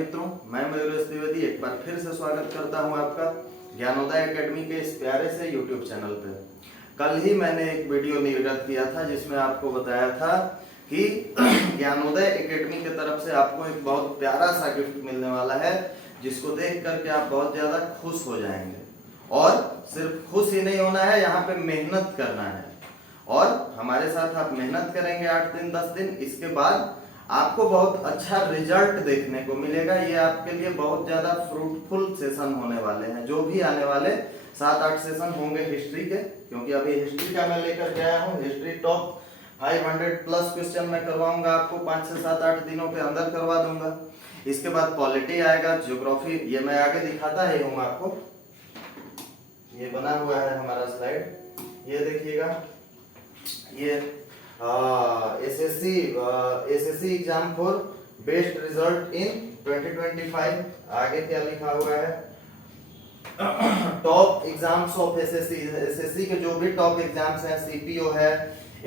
मित्रों, मैं मयूरेश द्विवेदी एक बार फिर से स्वागत करता हूं आपका ज्ञानोदय एकेडमी के इस प्यारे से यूट्यूब चैनल पे। कल ही मैंने एक वीडियो निर्गत किया था जिसमें आपको बताया था कि ज्ञानोदय एकेडमी की तरफ से आपको एक बहुत प्यारा सा गिफ्ट मिलने वाला है, जिसको देख करके आप बहुत ज्यादा खुश हो जाएंगे। और सिर्फ खुश ही नहीं होना है, यहाँ पे मेहनत करना है और हमारे साथ आप मेहनत करेंगे 8 दिन 10 दिन, इसके बाद आपको बहुत अच्छा रिजल्ट देखने को मिलेगा। ये आपके लिए बहुत ज्यादा फ्रूटफुल सेशन होने वाले हैं। जो भी आने वाले 7-8 सेशन होंगे हिस्ट्री के, क्योंकि अभी हिस्ट्री का मैं लेकर के आया हूँ। हिस्ट्री टॉप 500 प्लस क्वेश्चन मैं करवाऊंगा आपको, 5 से 7-8 दिनों के अंदर करवा दूंगा। इसके बाद पॉलिटी आएगा, ज्योग्राफी, ये मैं आगे दिखाता ही हूँ आपको। ये बना हुआ है हमारा स्लाइड, ये देखिएगा। ये SSC exam for best result in 2025, आगे क्या लिखा हुआ है, टॉप एग्जाम्स ऑफ एसएससी के जो भी टॉप एग्जाम्स हैं, सीपीओ है,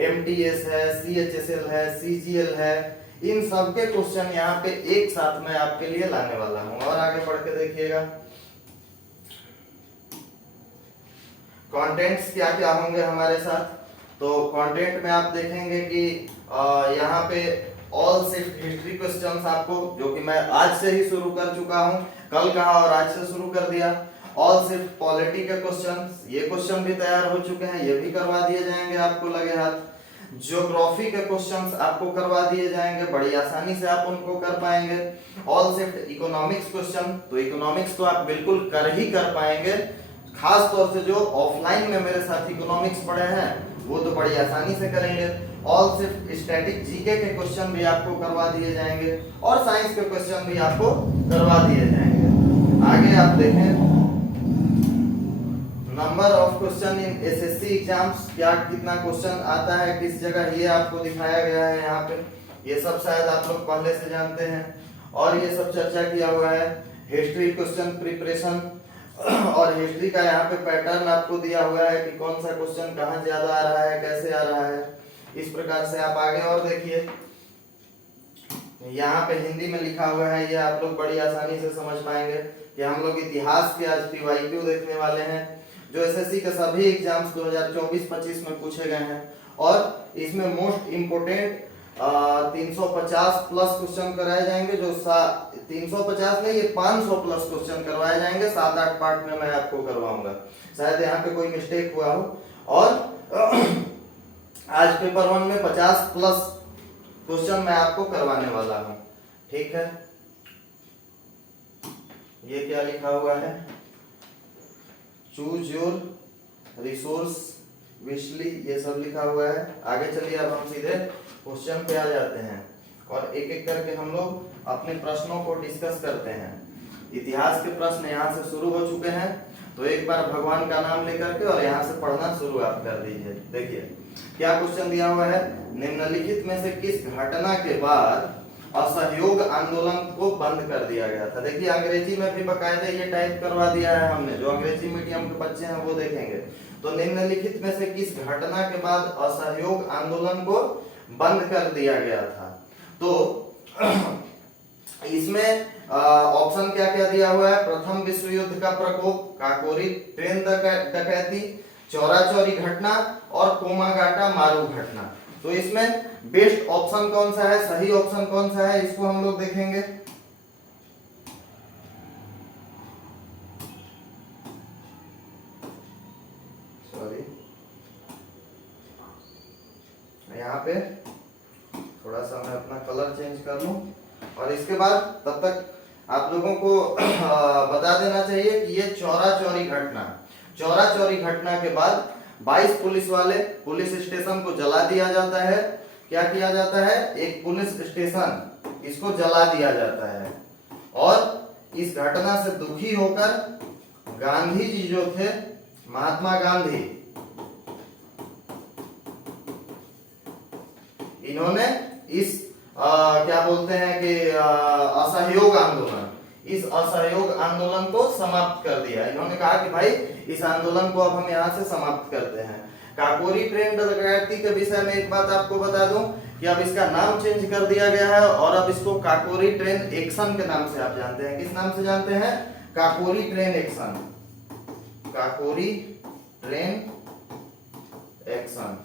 एमटीएस है, सीएचएसएल है, सीजीएल है, इन सब के क्वेश्चन यहाँ पे एक साथ में आपके लिए लाने वाला हूँ। और आगे बढ़ के देखिएगा कंटेंट्स क्या क्या होंगे हमारे साथ। तो कंटेंट में आप देखेंगे कि यहाँ पे ऑल शिफ्ट हिस्ट्री क्वेश्चंस आपको, जो कि मैं आज से ही शुरू कर चुका हूँ, कल कहा और आज से शुरू कर दिया। ऑल शिफ्ट पॉलिटी के क्वेश्चंस, ये क्वेश्चन भी तैयार हो चुके हैं, ये भी करवा दिए जाएंगे आपको लगे हाथ। ज्योग्राफी के क्वेश्चंस आपको करवा दिए जाएंगे, बड़ी आसानी से आप उनको कर पाएंगे। ऑल शिफ्ट इकोनॉमिक्स क्वेश्चन, तो इकोनॉमिक्स तो आप बिल्कुल कर पाएंगे, खास तौर से जो ऑफलाइन में मेरे साथ इकोनॉमिक्स पढ़े हैं वो तो बड़ी आसानी से करेंगे। ऑल शिफ्ट स्टैटिक जीके के क्वेश्चन भी आपको करवा दिए जाएंगे और साइंस के क्वेश्चन भी आपको करवा दिए जाएंगे। आगे आप देखें number of question in SSC exams, क्या कितना क्वेश्चन आता है किस जगह, ये आपको दिखाया गया है यहाँ पे। ये सब शायद आप लोग पहले से जानते हैं और ये सब चर्चा किया हुआ है। हिस्ट्री क्वेश्चन प्रिपरेशन और हिस्ट्री का यहाँ पे पैटर्न आपको दिया हुआ है कि कौन सा क्वेश्चन कहाँ ज्यादा आ रहा है, कैसे आ रहा है। इस प्रकार से आप आगे और देखिए, यहाँ पे हिंदी में लिखा हुआ है, ये आप लोग बड़ी आसानी से समझ पाएंगे कि हम लोग इतिहास के आज पीवाईक्यू देखने वाले हैं, जो एसएससी के सभी एग्जाम्स 2024-25 में पूछे गए हैं। और इसमें मोस्ट इम्पोर्टेंट 350 प्लस क्वेश्चन कराए जाएंगे, जो 350 नहीं, ये 500 प्लस क्वेश्चन करवाए जाएंगे। 7-8 पार्ट में मैं आपको करवाऊंगा, शायद यहाँ पे कोई मिस्टेक हुआ हो। और आज पेपर 1 में 50 प्लस क्वेश्चन मैं आपको करवाने वाला हूँ, ठीक है। ये क्या लिखा हुआ है, चूज योर रिसोर्स विशली, ये सब लिखा हुआ है। आगे चलिए, अब हम सीधे क्वेश्चन पे आ जाते हैं और एक एक करके हम लोग अपने प्रश्नों को डिस्कस करते हैं। इतिहास के प्रश्न यहाँ से शुरू हो चुके हैं, तो एक बार भगवान का नाम लेकर के और यहाँ से पढ़ना शुरू आप कर दीजिए। देखिए क्या क्वेश्चन दिया हुआ है, निम्नलिखित में से किस घटना के बाद असहयोग आंदोलन को बंद कर दिया गया था। देखिए अंग्रेजी में भी बकायदे ये टाइप करवा दिया है हमने, जो अंग्रेजी मीडियम के बच्चे हैं वो देखेंगे। तो निम्नलिखित में से किस घटना के बाद असहयोग आंदोलन को बंद कर दिया गया था। तो इसमें ऑप्शन क्या क्या दिया हुआ है, प्रथम विश्व युद्ध का प्रकोप, काकोरी ट्रेन डकैती, चौरा चौरी घटना और कोमागाटा मारू घटना। तो इसमें बेस्ट ऑप्शन कौन सा है, सही ऑप्शन कौन सा है, इसको हम लोग देखेंगे। सॉरी, यहाँ पे थोड़ा सा मैं अपना कलर चेंज कर लूं। और इसके बाद तब तक आप लोगों को बता देना चाहिए कि ये चौरा चौरी घटना के बाद 22 पुलिस वाले पुलिस स्टेशन को जला दिया जाता है। क्या किया जाता है, एक पुलिस स्टेशन इसको जला दिया जाता है। और इस घटना से दुखी होकर गांधी जी जो थे, महात्मा गांधी, इन्होंने इस क्या बोलते हैं कि असहयोग आंदोलन, इस असहयोग आंदोलन को समाप्त कर दिया। इन्होंने कहा कि भाई इस आंदोलन को अब हम यहाँ से समाप्त करते हैं। काकोरी ट्रेन डकैती के विषय में एक बात आपको बता दूं कि अब इसका नाम चेंज कर दिया गया है और अब इसको काकोरी ट्रेन एक्शन के नाम से आप जानते हैं। किस नाम से जानते हैं? Kakori train action. Kakori train action,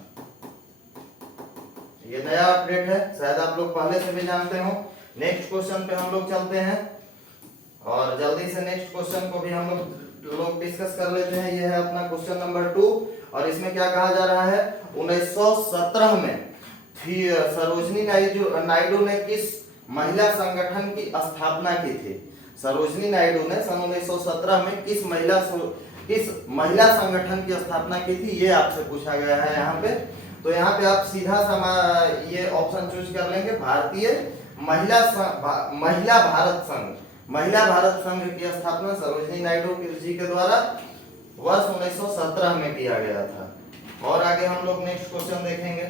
ये नया अपडेट है, शायद आप लोग पहले से भी जानते हो। नेक्स्ट क्वेश्चन पे हम लोग चलते हैं और जल्दी से नेक्स्ट क्वेश्चन को भी हम लोग डिस्कस कर लेते हैं। ये है अपना क्वेश्चन नंबर 2 और इसमें क्या कहा जा रहा है? 1917 में सरोजिनी नायडू ने किस महिला संगठन की स्थापना की थी? सरोजिनी नायडू ने सन 1917 में किस महिला संगठन की स्थापना की थी, ये आपसे पूछा गया है यहाँ पे। तो यहाँ पे आप सीधा ये ऑप्शन चूज कर लेंगे, भारतीय महिला भारत संघ। महिला भारत संघ की स्थापना सरोजिनी नायडू जी के द्वारा वर्ष 1917 में किया गया था। और आगे हम लोग नेक्स्ट क्वेश्चन देखेंगे।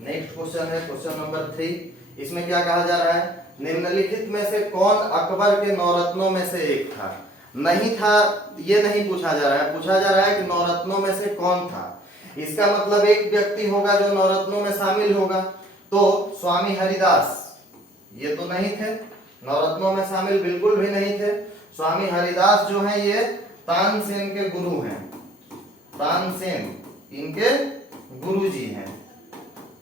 नेक्स्ट क्वेश्चन है क्वेश्चन नंबर 3। इसमें क्या कहा जा रहा है? निम्नलिखित में से कौन अकबर के 9 रत्नों में से एक था? नहीं था, ये नहीं पूछा जा रहा है, पूछा जा रहा है कि 9 रत्नों में से कौन था। इसका मतलब एक व्यक्ति होगा जो 9 रत्नों में शामिल होगा। तो स्वामी हरिदास ये तो नहीं थे, 9 रत्नों में शामिल बिल्कुल भी नहीं थे। स्वामी हरिदास जो हैं ये तानसेन के गुरु हैं। तानसेन इनके गुरुजी हैं,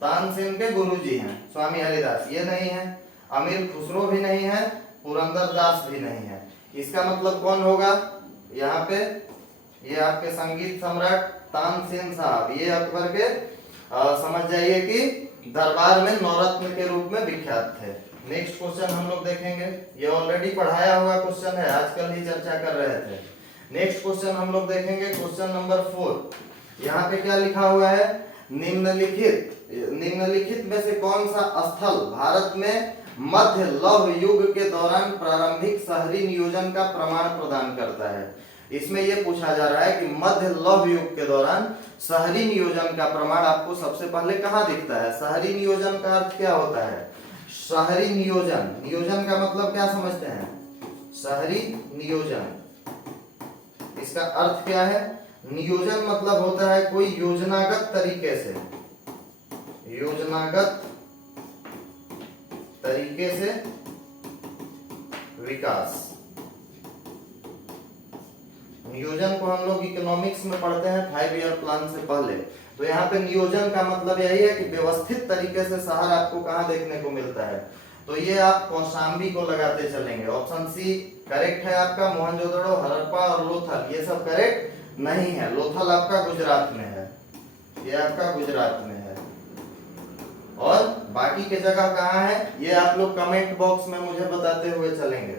तानसेन के गुरुजी हैं स्वामी हरिदास, ये नहीं है। अमीर खुसरो भी नहीं है, पुरंदर दास भी नहीं है। इसका मतलब कौन होगा? यहाँ पे ये आपके संगीत सम्राट तानसेन साहब, ये अकबर के समझ जाइए कि दरबार में 9 रत्न के रूप में विख्यात थे। नेक्स्ट क्वेश्चन हम लोग देखेंगे, ये ऑलरेडी पढ़ाया हुआ क्वेश्चन है, आजकल ही चर्चा कर रहे थे। नेक्स्ट क्वेश्चन हम लोग देखेंगे क्वेश्चन नंबर 4। यहाँ पे क्या लिखा हुआ है? निम्नलिखित में से कौन सा स्थल भारत में मध्य लौह युग के दौरान प्रारंभिक शहरी नियोजन का प्रमाण प्रदान करता है? इसमें यह पूछा जा रहा है कि मध्य लौह युग के दौरान शहरी नियोजन का प्रमाण आपको सबसे पहले कहाँ दिखता है? शहरी नियोजन का अर्थ क्या होता है? शहरी नियोजन, नियोजन का मतलब क्या समझते हैं? शहरी नियोजन, इसका अर्थ क्या है? नियोजन मतलब होता है कोई योजनागत तरीके से, योजनागत तरीके से विकास। नियोजन को हम लोग इकोनॉमिक्स में पढ़ते हैं 5 ईयर प्लान से पहले। तो यहाँ पे नियोजन का मतलब यही है कि व्यवस्थित तरीके से शहर आपको कहाँ देखने को मिलता है। तो ये आप कौशाम्बी को लगाते चलेंगे। ऑप्शन सी करेक्ट है आपका। मोहनजोदड़ो, हड़प्पा और लोथल ये सब करेक्ट नहीं है। लोथल आपका गुजरात में है, ये आपका गुजरात में है। और बाकी के जगह कहाँ है ये आप लोग कमेंट बॉक्स में मुझे बताते हुए चलेंगे,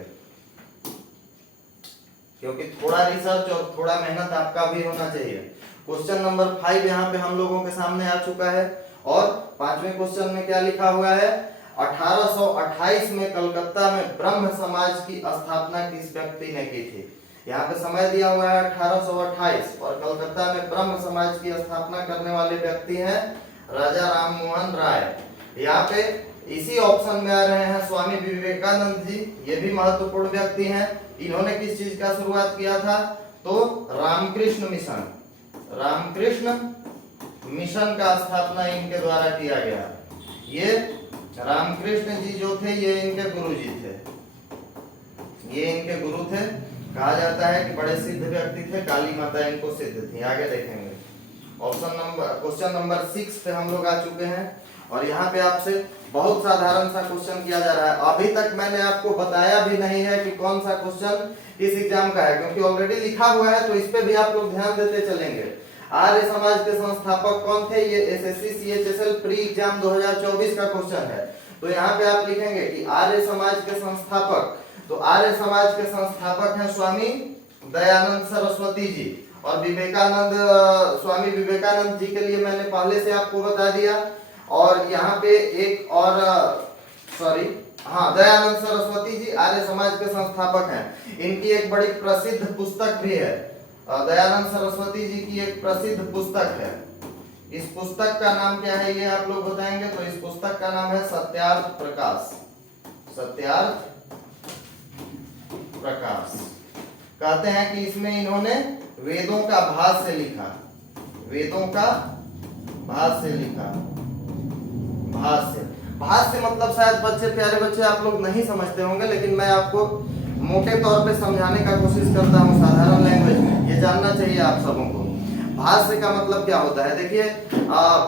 क्योंकि थोड़ा रिसर्च और थोड़ा मेहनत आपका भी होना चाहिए। क्वेश्चन नंबर 5 यहाँ पे हम लोगों के सामने आ चुका है। और 5वें क्वेश्चन में क्या लिखा हुआ है? 1828 में कलकत्ता में ब्रह्म समाज की स्थापना किस व्यक्ति ने की थी? यहाँ पे समय दिया हुआ है 1828 और कलकत्ता में ब्रह्म समाज की स्थापना करने वाले व्यक्ति हैं राजा राम मोहन राय। यहाँ पे इसी ऑप्शन में आ रहे हैं स्वामी विवेकानंद जी, ये भी महत्वपूर्ण व्यक्ति हैं। इन्होंने किस चीज का शुरुआत किया था? तो रामकृष्ण मिशन, रामकृष्ण मिशन का स्थापना इनके द्वारा किया गया। ये रामकृष्ण जी जो थे ये इनके गुरु जी थे, ये इनके गुरु थे। कहा जाता है कि बड़े सिद्ध व्यक्ति थे, काली माता इनको सिद्ध थी। आगे देखेंगे क्वेश्चन नंबर 6 पे हम लोग आ चुके हैं और यहाँ पे आपसे बहुत साधारण सा क्वेश्चन किया जा रहा है। अभी तक मैंने आपको बताया भी नहीं है कि कौन सा क्वेश्चन इस एग्जाम का है, क्योंकि ऑलरेडी लिखा हुआ है, तो इस पे भी आप लोग ध्यान देते चलेंगे। आर्य समाज के संस्थापक कौन थे? ये एसएससी सीएचएसएल प्री एग्जाम 2024 का क्वेश्चन है। तो यहाँ पे आप लिखेंगे कि आर्य समाज के संस्थापक, तो आर्य समाज के संस्थापक हैं स्वामी दयानंद सरस्वती जी। और विवेकानंद, स्वामी विवेकानंद जी के लिए मैंने पहले से आपको बता दिया। और यहाँ पे एक और दयानंद सरस्वती जी आर्य समाज के संस्थापक हैं। इनकी एक बड़ी प्रसिद्ध पुस्तक भी है, दयानंद सरस्वती जी की एक प्रसिद्ध पुस्तक है। इस पुस्तक का नाम क्या है ये आप लोग बताएंगे। तो इस पुस्तक का नाम है सत्यार्थ प्रकाश, सत्यार्थ प्रकाश। कहते हैं कि इसमें इन्होंने वेदों का भाष्य लिखा, वेदों का भाष्य लिखा। भाष्य, भाष्य मतलब शायद बच्चे, प्यारे बच्चे, आप लोग नहीं समझते होंगे, लेकिन मैं आपको मोटे तौर पे समझाने का कोशिश करता हूँ साधारण लैंग्वेज में, ये जानना चाहिए आप सबों को। भाष्य का मतलब क्या होता है? देखिए,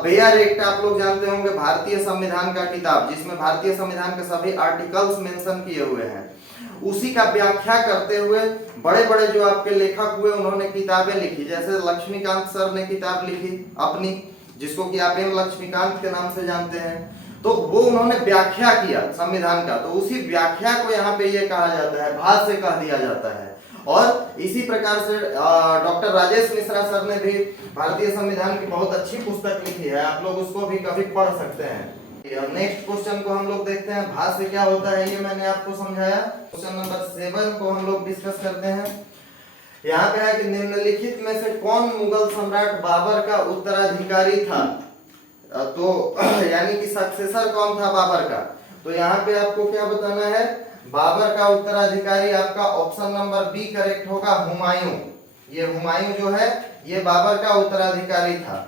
बेयर एक्ट आप लोग जानते होंगे, भारतीय संविधान का किताब, जिसमें भारतीय संविधान के सभी आर्टिकल्स मेंशन किए हुए हैं, उसी का व्याख्या करते हुए बड़े बड़े जो आपके लेखक हुए उन्होंने किताबें लिखी। जैसे लक्ष्मीकांत सर ने किताब लिखी अपनी, जिसको कि आप एम लक्ष्मीकांत के नाम से जानते हैं, तो वो उन्होंने व्याख्या किया संविधान का, तो उसी व्याख्या को यहाँ पे ये कहा जाता है, भाष्य कह दिया जाता है। और इसी प्रकार से डॉक्टर राजेश मिश्रा सर ने भी भारतीय संविधान की बहुत अच्छी पुस्तक लिखी है, आप लोग उसको भी कभी पढ़ सकते हैं। नेक्स्ट क्वेश्चन को हम लोग देखते हैं, भाष्य क्या होता है, ये मैंने आपको समझाया। क्वेश्चन नंबर 7 को हम लोग डिस्कस करते हैं। यहाँ पे है कि निम्नलिखित में से कौन मुगल सम्राट बाबर का उत्तराधिकारी था? तो यानी कि सक्सेसर कौन था बाबर का? तो यहाँ पे आपको क्या बताना है, बाबर का उत्तराधिकारी आपका ऑप्शन नंबर बी करेक्ट होगा, हुमायूं। ये हुमायूं जो है ये बाबर का उत्तराधिकारी था।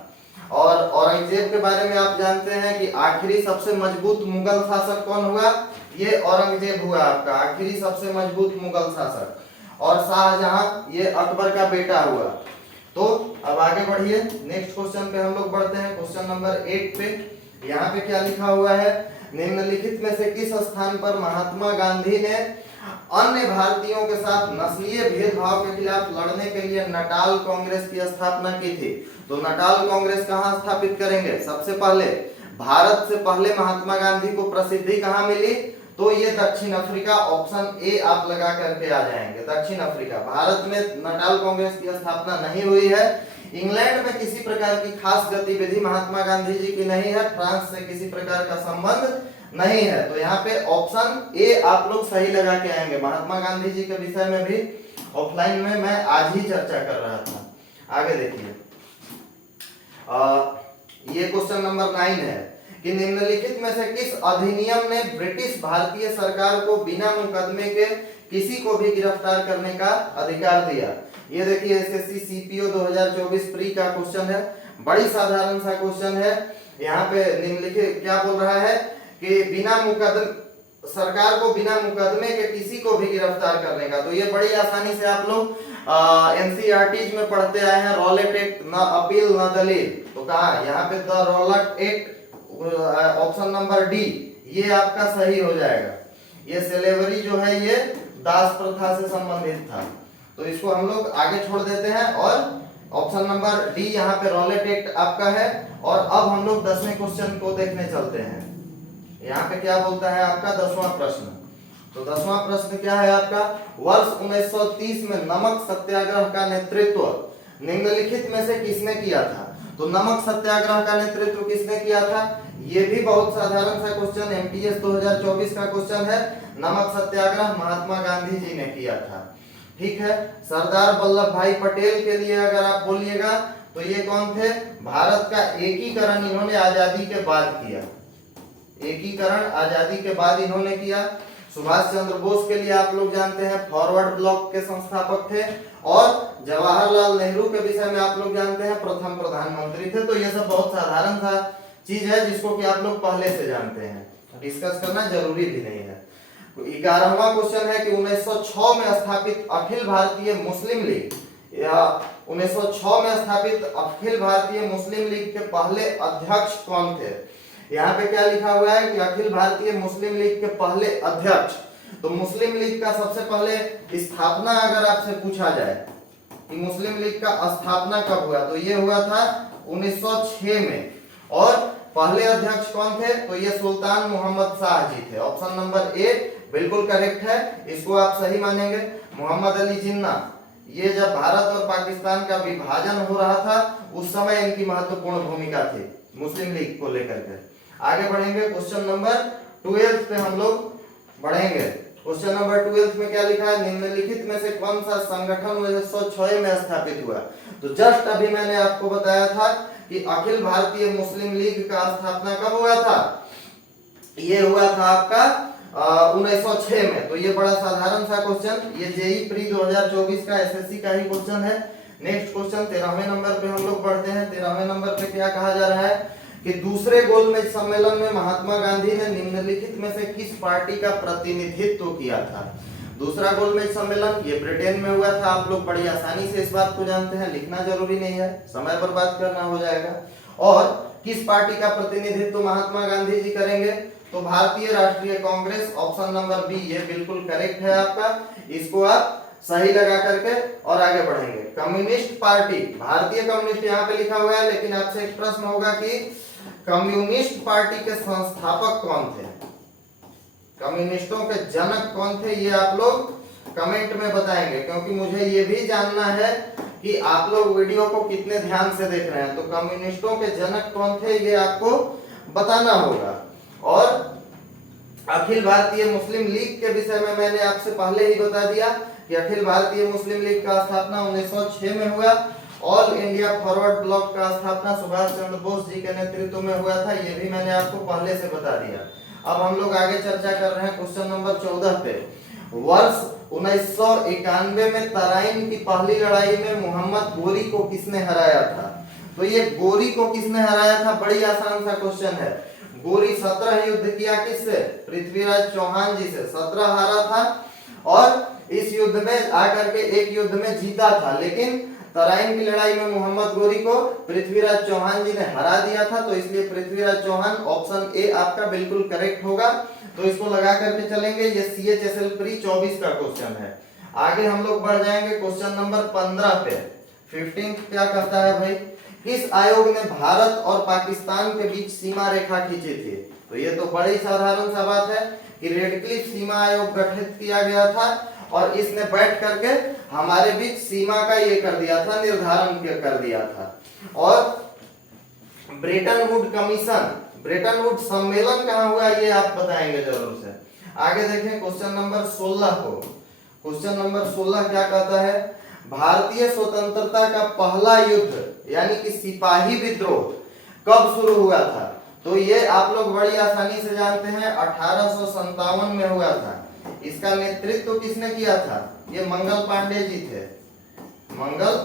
और औरंगजेब के बारे में आप जानते हैं कि आखिरी सबसे मजबूत मुगल शासक कौन हुआ? ये औरंगजेब हुआ आपका आखिरी सबसे मजबूत मुगल शासक। और शाहजहां ये अकबर का बेटा हुआ। तो अब आगे बढ़िए, नेक्स्ट क्वेश्चन पे हम लोग बढ़ते हैं, क्वेश्चन नंबर 8 पे। यहाँ पे क्या लिखा हुआ है, निम्नलिखित में से किस स्थान पर महात्मा गांधी ने अन्य भारतीयों के साथ नस्लीय भेदभाव के खिलाफ लड़ने के लिए नटाल कांग्रेस की स्थापना की थी? तो नटाल कांग्रेस कहाँ स्थापित करेंगे? सबसे पहले भारत से पहले महात्मा गांधी को प्रसिद्धि कहाँ मिली? तो ये दक्षिण अफ्रीका, ऑप्शन ए आप लगा करके आ जाएंगे, दक्षिण अफ्रीका। भारत में नटाल कांग्रेस की स्थापना नहीं हुई है। इंग्लैंड में किसी प्रकार की खास गतिविधि महात्मा गांधी जी की नहीं है, फ्रांस से किसी प्रकार का संबंध नहीं है। तो यहाँ पे ऑप्शन ए आप लोग सही लगा के आएंगे। महात्मा गांधी जी के विषय में भी ऑफलाइन में मैं आज ही चर्चा कर रहा था। आगे देखिए, ये क्वेश्चन नंबर 9 है कि निम्नलिखित में से किस अधिनियम ने ब्रिटिश भारतीय सरकार को बिना मुकदमे के किसी को भी गिरफ्तार करने का अधिकार दिया? ये देखिए एसएससी सीपीओ 2024 प्री का क्वेश्चन है, बड़ी साधारण सा क्वेश्चन है। यहाँ पे निम्नलिखित क्या बोल रहा है कि बिना मुकदमे, सरकार को बिना मुकदमे के किसी को भी गिरफ्तार करने का। तो ये बड़ी आसानी से आप लोग एनसीईआरटी में पढ़ते आए हैं, रॉलेट एक्ट, न अपील न दलील। तो कहा यहाँ पे the Rowlatt act, option number D, ये आपका सही हो जाएगा। ये स्लेवरी जो है ये दास प्रथा से संबंधित था, तो इसको हम लोग आगे छोड़ देते हैं और ऑप्शन नंबर डी यहाँ पे रॉलेट एक्ट आपका है। और अब हम लोग 10वें क्वेश्चन को देखने चलते हैं। यहाँ पे क्या बोलता है आपका 10वां प्रश्न। तो 10वां प्रश्न क्या है आपका, वर्ष 1930 में नमक सत्याग्रह का नेतृत्व निम्नलिखित में से किसने किया था? तो नमक सत्याग्रह का नेतृत्व किसने किया था? ये भी बहुत साधारण सा क्वेश्चन, एमटीएस 2024 का क्वेश्चन है। नमक सत्याग्रह महात्मा गांधी जी ने किया था। ठीक है, सरदार वल्लभ भाई पटेल के लिए अगर आप बोलिएगा तो ये कौन थे? भारत का एकीकरण इन्होंने आजादी के बाद किया, एकीकरण आजादी के बाद इन्होंने किया। सुभाष चंद्र बोस के लिए आप लोग जानते हैं फॉरवर्ड ब्लॉक के संस्थापक थे। और जवाहरलाल नेहरू के विषय में आप लोग जानते हैं प्रथम प्रधानमंत्री थे। तो ये सब बहुत साधारण सा चीज है जिसको कि आप लोग पहले से जानते हैं, डिस्कस करना जरूरी भी नहीं है। 11वां क्वेश्चन है कि 1906 में स्थापित अखिल भारतीय मुस्लिम लीग, या 1906 में स्थापित अखिल भारतीय मुस्लिम लीग के पहले अध्यक्ष कौन थे? यहाँ पे क्या लिखा हुआ है कि अखिल भारतीय मुस्लिम लीग के पहले अध्यक्ष। तो मुस्लिम लीग का सबसे पहले स्थापना अगर आपसे पूछा जाए कि मुस्लिम लीग का स्थापना कब हुआ, तो ये हुआ था 1906 में। और पहले अध्यक्ष कौन थे? तो ये सुल्तान मोहम्मद शाह जी थे। ऑप्शन नंबर ए बिल्कुल करेक्ट है, इसको आप सही मानेंगे। मोहम्मद अली जिन्ना, ये जब भारत और पाकिस्तान का विभाजन हो रहा था उस समय इनकी महत्वपूर्ण भूमिका थी मुस्लिम लीग को लेकर के। आगे बढ़ेंगे, क्वेश्चन नंबर 12 पे हम लोग बढ़ेंगे। क्वेश्चन नंबर 12 में क्या लिखा है, निम्नलिखित में से कौन सा संगठन 1906 में स्थापित हुआ? तो जस्ट अभी मैंने आपको बताया था कि अखिल भारतीय मुस्लिम लीग का स्थापना कब हुआ था? ये हुआ था आपका 1906 में। तो ये बड़ा साधारण सा क्वेश्चन, ये जेई प्री 2024 का एसएससी का ही क्वेश्चन है। नेक्स्ट क्वेश्चन 13वें नंबर पे हम लोग पढ़ते हैं। 13वें नंबर पे क्या कहा जा रहा है कि दूसरे गोलमेज सम्मेलन में महात्मा गांधी ने निम्नलिखित में से किस पार्टी का प्रतिनिधित्व किया था। दूसरा गोलमेज सम्मेलन ये ब्रिटेन में हुआ था। आप लोग बड़ी आसानी से इस बात को जानते हैं, लिखना जरूरी नहीं है, समय बर्बाद करना हो जाएगा। और किस पार्टी का प्रतिनिधित्व महात्मा गांधी जी करेंगे, तो भारतीय राष्ट्रीय कांग्रेस, ऑप्शन नंबर बी ये बिल्कुल करेक्ट है आपका। इसको आप सही लगा करके और आगे बढ़ेंगे। कम्युनिस्ट पार्टी, भारतीय कम्युनिस्ट यहाँ पे लिखा हुआ है, लेकिन आपसे एक प्रश्न होगा कि कम्युनिस्ट पार्टी के संस्थापक कौन थे, कम्युनिस्टों के जनक कौन थे, ये आप लोग कमेंट में बताएंगे, क्योंकि मुझे ये भी जानना है कि आप लोग वीडियो को कितने ध्यान से देख रहे हैं। तो कम्युनिस्टों के जनक कौन थे ये आपको बताना होगा। और अखिल भारतीय मुस्लिम लीग के विषय में मैंने आपसे पहले ही बता दिया कि अखिल भारतीय मुस्लिम लीग का स्थापना 1906 में हुआ। ऑल इंडिया फॉरवर्ड ब्लॉक का स्थापना सुभाष चंद्र बोस जी के नेतृत्व में हुआ था, ये भी मैंने आपको पहले से बता दिया। अब हम लोग आगे चर्चा कर रहे हैं क्वेश्चन नंबर 14 पे। वर्ष 1991 में तराइन की पहली लड़ाई में मोहम्मद गोरी को किसने हराया था। तो ये गोरी को किसने हराया था, बड़ी आसान सा क्वेश्चन है। गोरी 17 युद्ध किया किससे, पृथ्वीराज चौहान जी से, 17 हारा था और इस युद्ध में आकर के एक युद्ध में जीता था, लेकिन तराइन की लड़ाई में मोहम्मद गोरी को पृथ्वीराज चौहान जी ने हरा दिया था। तो इसलिए पृथ्वीराज चौहान, ऑप्शन ए आपका बिल्कुल करेक्ट होगा। तो इसको लगा करके चलेंगे, ये CHSL प्री 24 का क्वेश्चन है। आगे हम लोग बढ़ जाएंगे क्वेश्चन नंबर 15 पे। 15 क्या कहता है भाई, किस आयोग ने भारत और पाकिस्तान के बीच सीमा रेखा खींची थी। तो ये तो बड़ी साधारण सा बात है कि रेडक्लिफ सीमा आयोग गठित किया गया था और इसने बैठ करके हमारे बीच सीमा का ये कर दिया था, निर्धारण कर दिया था। और Brayton would commission, Brayton would सम्मेलन कहाँ हुआ ये आप बताएंगे जरूर से। आगे देखें क्वेश्चन नंबर 16 को। क्वेश्चन नंबर 16 क्या कहता है, भारतीय स्वतंत्रता का पहला युद्ध यानी कि सिपाही विद्रोह कब शुरू हुआ था। तो ये आप लोग बड़ी आसानी से जानते हैं, 1857 में हुआ था। इसका नेतृत्व किसने किया था, ये मंगल पांडे जी थे, मंगल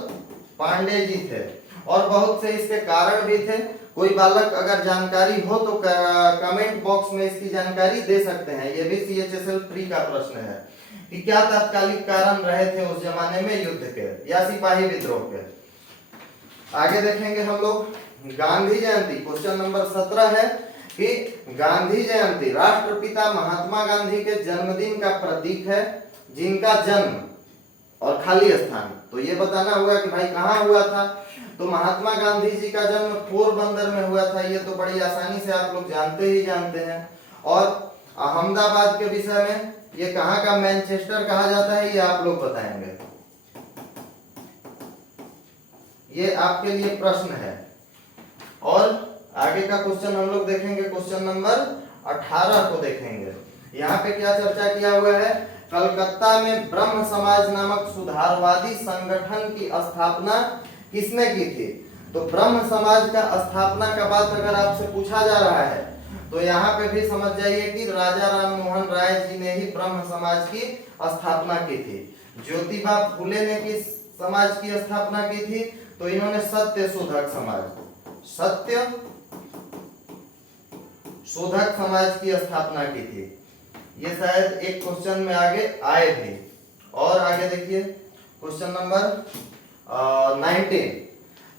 पांडे जी थे। और बहुत से इसके कारण भी थे। कोई बालक अगर जानकारी हो तो कमेंट बॉक्स में इसकी जानकारी दे सकते हैं। ये भी CHSL प्री का प्रश्न है कि क्या तात्कालिक कारण रहे थे उस जमाने में युद्ध के या सिपाही विद्रोह के। आगे देखेंगे हम लोग गांधी जयंती। क्वेश्चन नंबर 17 है कि गांधी जयंती राष्ट्रपिता महात्मा गांधी के जन्मदिन का प्रतीक है, जिनका जन्म और खाली स्थान। तो ये बताना होगा कि भाई कहाँ हुआ था। तो महात्मा गांधी जी का जन्म पोरबंदर में हुआ था, ये तो बड़ी आसानी से आप लोग जानते ही जानते हैं। और अहमदाबाद के विषय में ये कहाँ का मैनचेस्टर कहा जाता है, ये आप लोग बताएंगे, ये आपके लिए प्रश्न है। और आगे का क्वेश्चन हम लोग देखेंगे, क्वेश्चन नंबर 18 को देखेंगे। यहाँ पे क्या चर्चा किया हुआ है, कलकत्ता में ब्रह्म समाज नामक सुधारवादी संगठन की स्थापना किसने की थी। तो ब्रह्म समाज का स्थापना का बात अगर आपसे पूछा जा रहा है तो यहाँ पे भी समझ जाइए कि राजा राम मोहन राय जी ने ही ब्रह्म समाज की स्थापना की थी। ज्योतिबा फुले ने किस समाज की स्थापना की थी, तो इन्होंने सत्य शोधक समाज, सत्य शोधक समाज की स्थापना की थी। ये शायद एक क्वेश्चन में आगे आए भी। और आगे देखिए क्वेश्चन नंबर 19,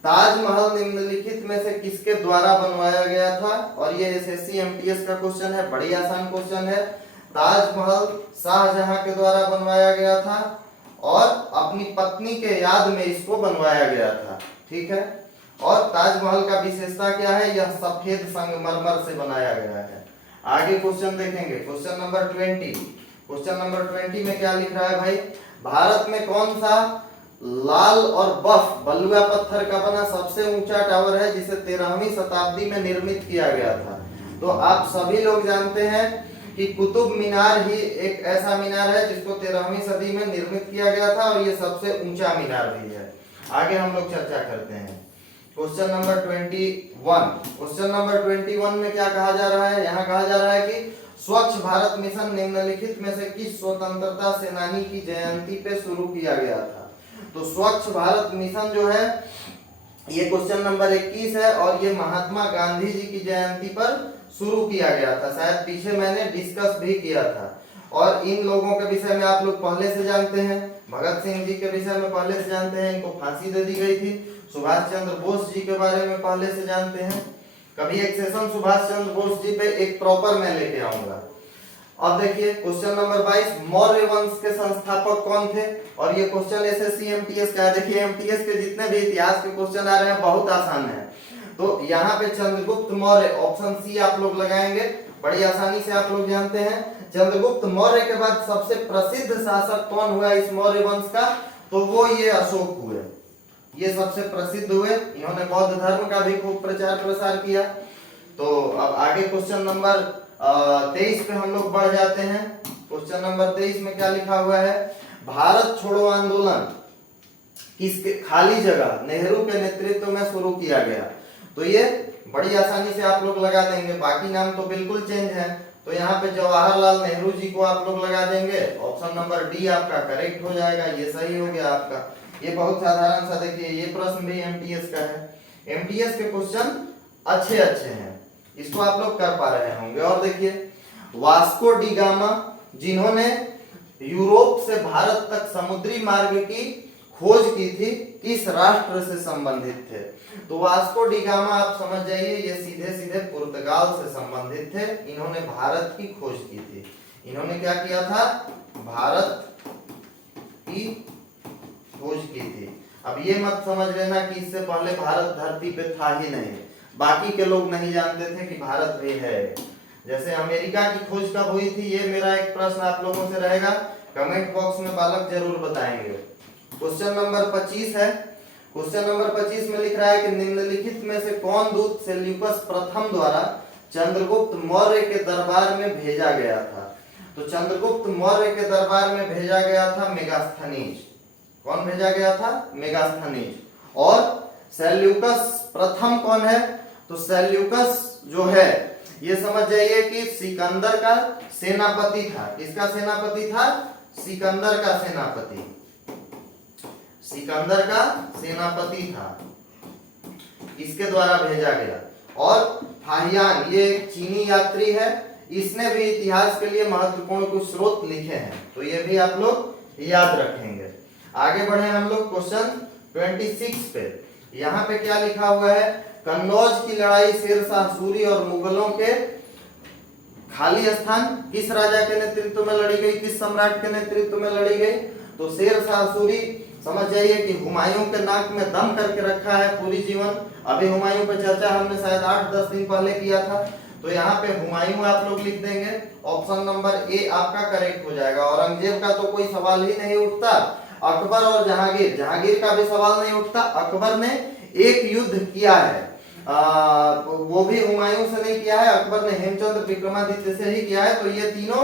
ताजमहल निम्नलिखित में से किसके द्वारा बनवाया गया था। और ये SSC MTS का क्वेश्चन है, बड़ी आसान क्वेश्चन है। ताजमहल शाहजहां के द्वारा बनवाया गया था और अपनी पत्नी के याद में इसको बनवाया गया था, ठीक है। और ताजमहल का विशेषता क्या है, यह सफेद संगमरमर से बनाया गया है। आगे क्वेश्चन देखेंगे, क्वेश्चन नंबर 20। क्वेश्चन नंबर 20 में क्या लिख रहा है भाई, भारत में कौन सा लाल और बफ बलुआ पत्थर का बना सबसे ऊंचा टावर है जिसे 13वीं शताब्दी में निर्मित किया गया था। तो आप सभी लोग जानते हैं कि कुतुब मीनार ही एक ऐसा मीनार है जिसको 13वीं सदी में निर्मित किया गया था और ये सबसे ऊंचा मीनार भी है। आगे हम लोग चर्चा करते हैं क्वेश्चन नंबर 21। क्वेश्चन नंबर 21 में क्या कहा जा रहा है, यहाँ कहा जा रहा है कि स्वच्छ भारत मिशन निम्नलिखित में से किस स्वतंत्रता सेनानी की जयंती पे शुरू किया गया था? तो स्वच्छ भारत मिशन जो है ये क्वेश्चन नंबर 21 है और ये महात्मा गांधी जी की जयंती पर शुरू किया गया था। शायद पीछे मैंने डिस्कस भी किया था। और इन लोगों के विषय में आप लोग पहले से जानते हैं, भगत सिंह जी के विषय में पहले से जानते हैं, इनको फांसी दे दी गई थी। सुभाष चंद्र बोस जी के बारे में पहले से जानते हैं। कभी एक सेशन सुभाष चंद्र बोस जी पे एक प्रॉपर मैं लेके आऊंगा। अब देखिए क्वेश्चन नंबर 22, मौर्य वंश के संस्थापक कौन थे? और ये क्वेश्चन एसएससी एमटीएस का है। देखिए एमटीएस के जितने भी इतिहास के क्वेश्चन आ रहे हैं बहुत आसान है। तो यहाँ पे चंद्रगुप्त मौर्य, ऑप्शन सी आप लोग लगाएंगे, बड़ी आसानी से आप लोग जानते हैं। चंद्रगुप्त मौर्य के बाद सबसे प्रसिद्ध शासक कौन हुआ इस मौर्य वंश का? तो वो ये अशोक हुए, ये सबसे प्रसिद्ध हुए। इन्होंने बौद्ध धर्म का भी खूब प्रचार प्रसार किया। तो अब आगे क्वेश्चन नंबर 23 पे हम लोग बढ़ जाते हैं। क्वेश्चन नंबर 23 में क्या लिखा हुआ है? भारत छोड़ो आंदोलन किसके खाली जगह नेहरू के नेतृत्व में शुरू किया गया? तो ये बड़ी आसानी से आप लोग लगा देंगे, बाकी नाम तो बिल्कुल चेंज है। तो यहाँ पे जवाहरलाल नेहरू जी को आप लोग लगा देंगे। ऑप्शन नंबर डी आपका करेक्ट हो जाएगा, ये सही हो गया आपका। ये बहुत साधारण सा, देखिए ये प्रश्न भी एमटीएस का है। एमटीएस के क्वेश्चन अच्छे अच्छे हैं, इसको आप लोग कर पा रहे होंगे। और देखिए वास्को डी गामा जिन्होंने यूरोप से भारत तक समुद्री मार्ग की खोज की थी, किस राष्ट्र से संबंधित थे? तो वास्को डी गामा आप समझ जाइए, ये सीधे सीधे पुर्तगाल से संबंधित थे। इन्होंने भारत की खोज की थी। इन्होंने क्या किया था? भारत की खोज की थी। अब ये मत समझ लेना कि इससे पहले भारत धरती पे था ही नहीं, बाकी के लोग नहीं जानते थे कि भारत भी है। जैसे अमेरिका की खोज कब हुई थी, ये मेरा एक प्रश्न आप लोगों से रहेगा, कमेंट बॉक्स में बालक जरूर बताएंगे। क्वेश्चन नंबर 25 है। क्वेश्चन नंबर 25 में लिख रहा है कि निम्नलिखित में से कौन दूत सेल्यूकस प्रथम द्वारा चंद्रगुप्त मौर्य के दरबार में भेजा गया था? तो चंद्रगुप्त मौर्य के दरबार में भेजा गया था मेगास्थनीज। कौन भेजा गया था? मेगास्थनीज। और सेल्यूकस प्रथम कौन है? तो सेल्यूकस जो है ये समझ जाइए कि सिकंदर का सेनापति था। किसका सेनापति था? सिकंदर का सेनापति। सिकंदर का सेनापति था, इसके द्वारा भेजा गया। और फाहियान ये एक चीनी यात्री है, इसने भी इतिहास के लिए महत्वपूर्ण कुछ स्रोत लिखे हैं, तो ये भी आप लोग याद रखेंगे। आगे बढ़े हम लोग क्वेश्चन 26 पे। यहाँ पे क्या लिखा हुआ है? कन्नौज की लड़ाई शेरशाह सूरी और मुगलों के खाली स्थान किस राजा के नेतृत्व में लड़ी गई, किस सम्राट के नेतृत्व में लड़ी गई? तो शेरशाह सूरी समझ जाइए कि हुमायूं के नाक में दम करके रखा है पूरी जीवन। अभी हुमायूं पे चर्चा हमने शायद 8-10 दिन पहले किया था। तो यहाँ पे हुमायूं आप लोग लिख देंगे। ऑप्शन नंबर ए आपका करेक्ट हो जाएगा। औरंगजेब का तो कोई सवाल ही नहीं उठता। अकबर और जहांगीर, जहांगीर का भी सवाल नहीं उठता। अकबर ने एक युद्ध किया है, वो भी हुमायूं से नहीं किया है, अकबर ने हेमचंद्र विक्रमादित्य से ही किया है। तो ये तीनों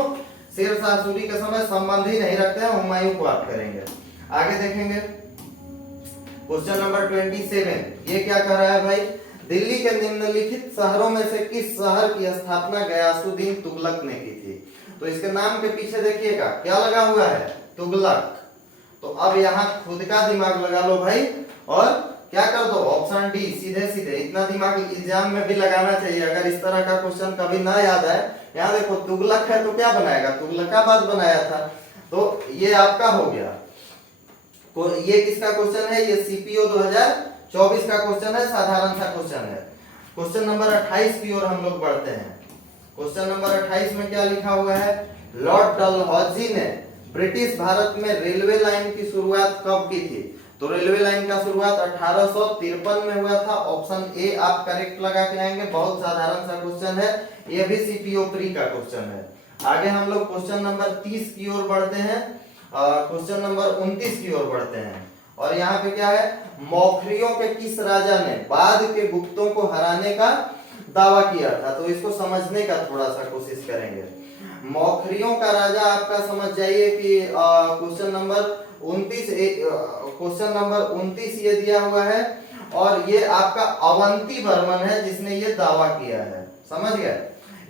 शेरशाह सूरी के समय संबंध ही नहीं रखते हैं, हुमायूं को आप करेंगे। आगे देखेंगे क्वेश्चन नंबर 27। ये क्या कह रहा है भाई? दिल्ली के निम्नलिखित शहरों में से किस शहर की स्थापना गयासुद्दीन तुगलक ने की थी? तो इसके नाम के पीछे देखिएगा क्या लगा हुआ है? तुगलक। तो अब यहाँ खुद का दिमाग लगा लो भाई और क्या कर दो? ऑप्शन डी सीधे सीधे। इतना दिमाग एग्जाम में भी लगाना चाहिए, अगर इस तरह का क्वेश्चन कभी ना याद आए। यहाँ देखो तुगलक है तो क्या बनाएगा? तुगलकाबाद बनाया था। तो ये आपका हो गया। ये किसका क्वेश्चन है? ये सीपीओ 2024 का क्वेश्चन है, साधारण सा क्वेश्चन है। क्वेश्चन नंबर 28 की ओर हम लोग बढ़ते हैं। क्वेश्चन नंबर 28 में क्या लिखा हुआ है? लॉर्ड डलहौजी ने ब्रिटिश भारत में रेलवे लाइन की शुरुआत कब की थी? तो रेलवे लाइन का शुरुआत 1853 में हुआ था। ऑप्शन ए आप करेक्ट लगा के आएंगे। बहुत साधारण सा क्वेश्चन है, ये भी सीपीओ प्री का क्वेश्चन है। आगे हम लोग क्वेश्चन नंबर 30 की ओर बढ़ते हैं। क्वेश्चन नंबर 29 की ओर बढ़ते हैं। और यहाँ पे क्या है? मौखरियों के किस राजा ने बाद के गुप्तों को हराने का दावा किया था? तो इसको समझने का थोड़ा सा कोशिश करेंगे। मौखरियों का राजा आपका समझ जाइए कि क्वेश्चन नंबर 29 ये दिया हुआ है और ये आपका अवंती वर्मन है जिसने ये दावा किया है। समझ गए?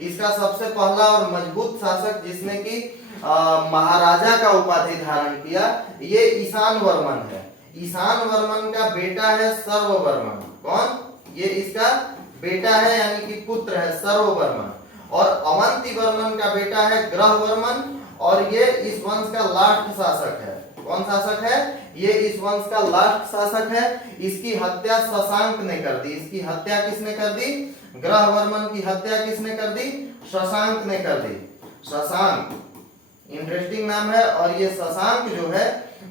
इसका सबसे पहला और मजबूत शासक जिसने कि महाराजा का उपाधि धारण किया, ये ईशान वर्मन है। ईशान वर्मन का बेटा है सर्ववर्मन। कौन? ये इसका बेटा है यानी कि पुत्र है सर्ववर्मन। और अवंती वर्मन का बेटा है ग्रहवर्मन, और ये इस वंश का लास्ट शासक है। कौन शासक है? ये इस वंश का लास्ट शासक है। इसकी हत्या शशांक ने कर दी। इसकी हत्या किसने कर दी? ग्रहवर्मन की हत्या किसने कर दी? शशांक ने कर दी। शशांक इंटरेस्टिंग नाम है। और ये शशांक जो है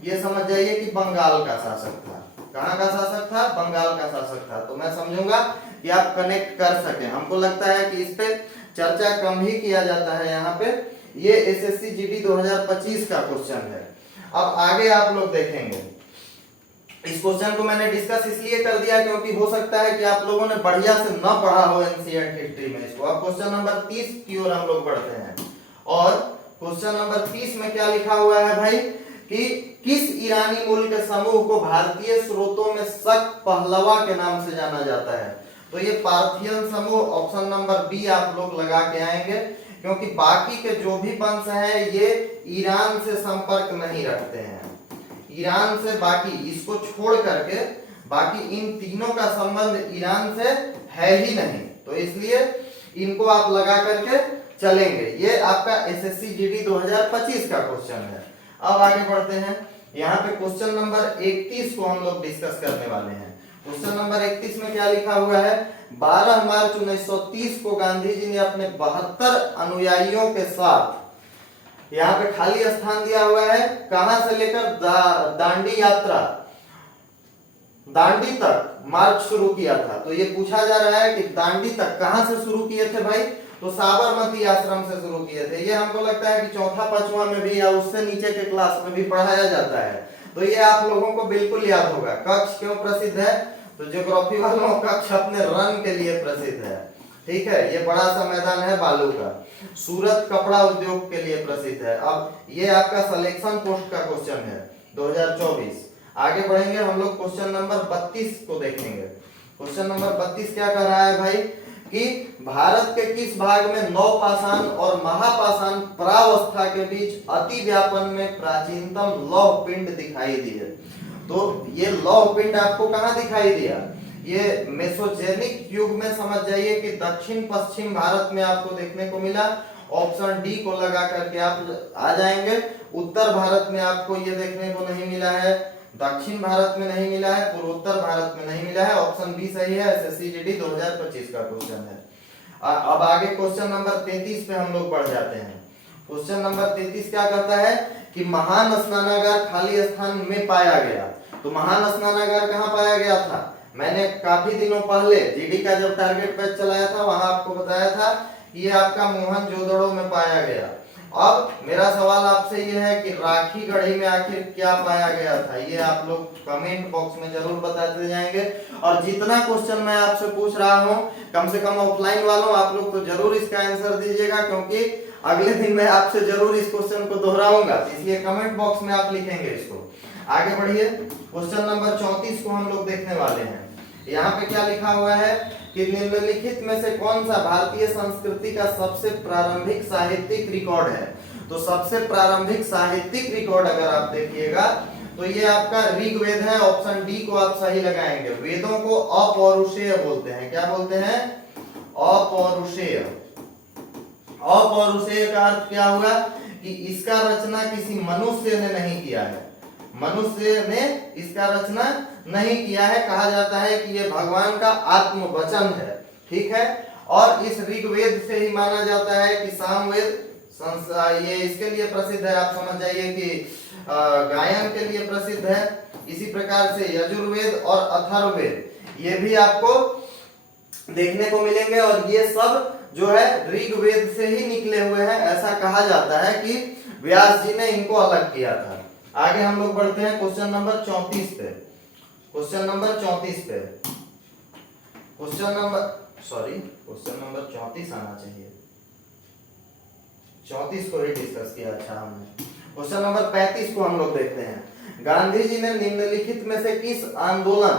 ये समझ जाइए कि बंगाल का शासक था। कहां का शासक था? बंगाल का शासक था। तो मैं समझूंगा कि आप कनेक्ट कर सके। हमको लगता है कि इस पे चर्चा कम ही किया जाता है यहाँ पे। ये एसएससी जीडी 2025 का क्वेश्चन है। अब आगे आप लोग देखेंगे, इस क्वेश्चन को मैंने डिस्कस इसलिए कर दिया क्योंकि हो सकता है कि आप लोगों ने बढ़िया से न पढ़ा हो एंशिएंट हिस्ट्री में इसको। अब क्वेश्चन नंबर 30 की ओर हम लोग बढ़ते हैं। और क्वेश्चन नंबर 30 में क्या लिखा हुआ है भाई कि किस ईरानी मूल के समूह को भारतीय स्रोतों में शक पहलवा के नाम से जाना जाता है? तो ये पार्थियन समूह, ऑप्शन नंबर बी आप लोग लगा के आएंगे, क्योंकि बाकी के जो भी वंश हैं ये ईरान से संपर्क नहीं रखते हैं। ईरान से बाकी इसको छोड़ करके बाकी इन तीनों का संबंध ईरान से है ही नहीं, तो इसलिए इनको आप लगा करके चलेंगे। ये आपका एसएससी जीडी 2025 का क्वेश्चन है। अब आगे बढ़ते हैं। यहाँ पे क्वेश्चन नंबर 31 को हम लोग डिस्कस करने वाले हैं। क्वेश्चन नंबर 31 में क्या लिखा हुआ है? 12 मार्च 1930 को गांधी जी ने अपने 72 अनुयायियों के साथ, यहाँ पे खाली स्थान दिया हुआ है, कहां से लेकर दांडी यात्रा, दांडी तक मार्च शुरू किया था। तो ये पूछा जा रहा है कि दांडी तक कहां से शुरू किए थे भाई? तो साबरमती आश्रम से शुरू किए थे। ये हमको लगता है कि चौथा पांचवा में भी या उससे नीचे के क्लास में भी पढ़ाया जाता है, तो ये आप लोगों को बिल्कुल याद होगा। कच्छ क्यों प्रसिद्ध है? तो ज्योग्राफी वालों कच्छ अपने रन के लिए प्रसिद्ध है। ठीक है, ये बड़ा सा मैदान है बालू का। सूरत कपड़ा उद्योग के लिए प्रसिद्ध है। अब ये आपका सिलेक्शन पोस्ट का क्वेश्चन है 2024। आगे बढ़ेंगे हम लोग, क्वेश्चन नंबर 32 को देखेंगे। क्वेश्चन नंबर 32 क्या कह रहा है भाई कि भारत के किस भाग में नवपाषाण और महापाषाण प्रावस्था के बीच अति व्यापन में प्राचीनतम लौह पिंड दिखाई दिए? तो ये लौह पिंड आपको कहां दिखाई दिया? ये मेसोजेनिक युग में समझ जाइए कि दक्षिण पश्चिम भारत में आपको देखने को मिला। ऑप्शन डी को लगा करके आप आ जाएंगे। उत्तर भारत में आपको ये देखने को नहीं मिला है, दक्षिण भारत में नहीं मिला है, पूर्वोत्तर भारत में नहीं मिला है। ऑप्शन बी सही है। एसएससी जीडी 2025 का क्वेश्चन है। अब आगे क्वेश्चन नंबर 33 पे हम लोग बढ़ जाते हैं। क्वेश्चन नंबर 33 क्या कहता है कि महान स्नानागार खाली स्थान में पाया गया। तो महान स्नानागार कहाँ पाया गया था? मैंने काफी दिनों पहले जीडी का जब टारगेट बैच चलाया था वहां आपको बताया था ये आपका मोहनजोदड़ो में पाया गया। अब मेरा सवाल आपसे ये है कि राखी गढ़ी में आखिर क्या पाया गया था? ये आप लोग कमेंट बॉक्स में जरूर बताते जाएंगे। और जितना क्वेश्चन मैं आपसे पूछ रहा हूं, कम से कम ऑफलाइन वालों आप लोग तो जरूर इसका आंसर दीजिएगा, क्योंकि अगले दिन मैं आपसे जरूर इस क्वेश्चन को दोहराऊंगा। इसलिए कमेंट बॉक्स में आप लिखेंगे इसको। आगे बढ़िए, क्वेश्चन नंबर 34 को हम लोग देखने वाले हैं। यहाँ पे क्या लिखा हुआ है कि निम्नलिखित में से कौन सा भारतीय संस्कृति का सबसे प्रारंभिक साहित्यिक रिकॉर्ड है? तो सबसे प्रारंभिक साहित्यिक रिकॉर्ड अगर आप देखिएगा तो ये आपका ऋग्वेद है। ऑप्शन डी को आप सही लगाएंगे। वेदों को अपौरुषेय बोलते हैं। क्या बोलते हैं? अपौरुषेय। अपौरुषेय का अर्थ क्या हुआ कि इसका रचना किसी मनुष्य ने नहीं किया है, मनुष्य ने इसका रचना नहीं किया है। कहा जाता है कि ये भगवान का आत्मवचन है। ठीक है, और इस ऋग्वेद से ही माना जाता है कि सामवेद ये इसके लिए प्रसिद्ध है। आप समझ जाइए कि गायन के लिए प्रसिद्ध है। इसी प्रकार से यजुर्वेद और अथर्ववेद ये भी आपको देखने को मिलेंगे, और ये सब जो है ऋग्वेद से ही निकले हुए हैं। ऐसा कहा जाता है कि व्यास जी ने इनको अलग किया था। आगे हम लोग बढ़ते हैं क्वेश्चन नंबर 34 पे। क्वेश्चन नंबर 34 पे, क्वेश्चन नंबर 34 आना चाहिए। 34 को ही डिस्कस किया। अच्छा, हमने क्वेश्चन नंबर 35 को हम लोग देखते हैं। गांधी जी ने निम्नलिखित में से किस आंदोलन